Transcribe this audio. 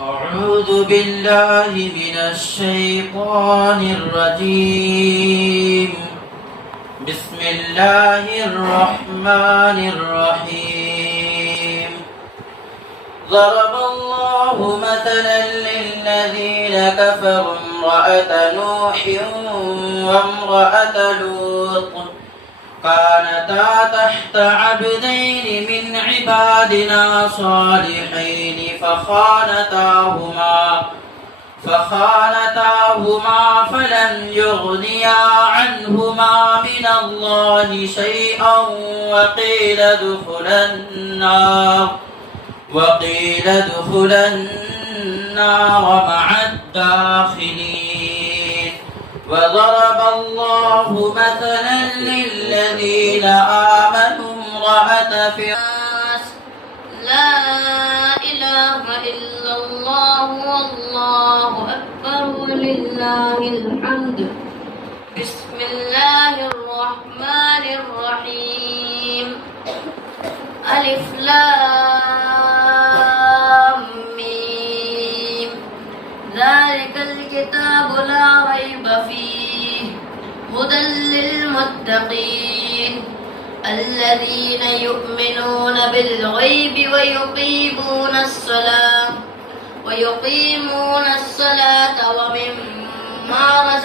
أعوذ بالله من الشيطان الرجيم. بسم الله الرحمن الرحيم. ضرب الله مثلا للذين كفروا امرأة نوح وامرأة لوط كانتا تحت عبدين من عبادنا صالحين فخانتاهما فلم يغنيا عنهما من الله شيئا وقيل ادخلا النار مع الداخلين. وضرب الله مثلا للذين آمنوا امرأة فرعون لا إله إلا الله والله أكبر ولله الحمد. بسم الله الرحمن الرحيم. ألف لام ميم. ذلك الكتاب لا ريب فيه هدى للمتقين الذين يؤمنون بالغيب ويقيمون الصلاة ومما رزقناهم